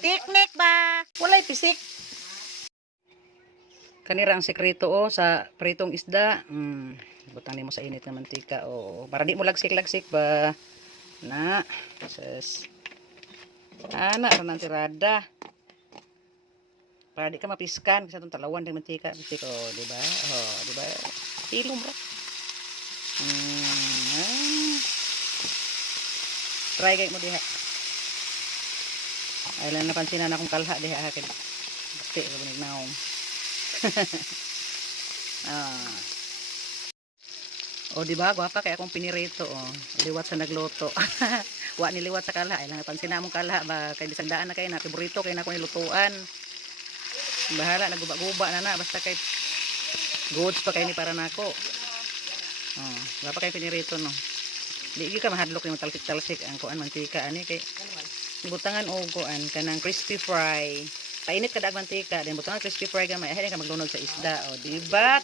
Tiknik ba? Walay pisik. Kanira ang sekreto o sa pritong isda. Mm, butang nimo sa init ng mantika o para di mo lagsik-lagsik ba. Na. Sus. Ana ra nang tirada. Para di ka mapiskan kasi itong talawan ng mantika. Bisik, oh, di ba? Oh, di ba? Ilom ra. Mm, ah. Try kay mo diha. Ay lang napansin na akong kalha diha akin. Basti ka bunig naong. ah. O di ba gwapa kay akong pinirito oh. Liwat sa nagluto. Wa ni liwat sa kalha. Ay lang napansin na among kalha ba kay bisag daan na kay na paborito kay na ko nilutuan. Bahala naguba-guba na na basta kay goods pa kay ni para nako. Oh, gwapa kay pinirito no. Di ka mahadlok ni talsik-talsik ang kuan mantika ani kay butangan og kuan kanang crispy fry. Painit kada mantika, then butangan crispy fry gamay, ay ka maglunod sa isda, o di ba?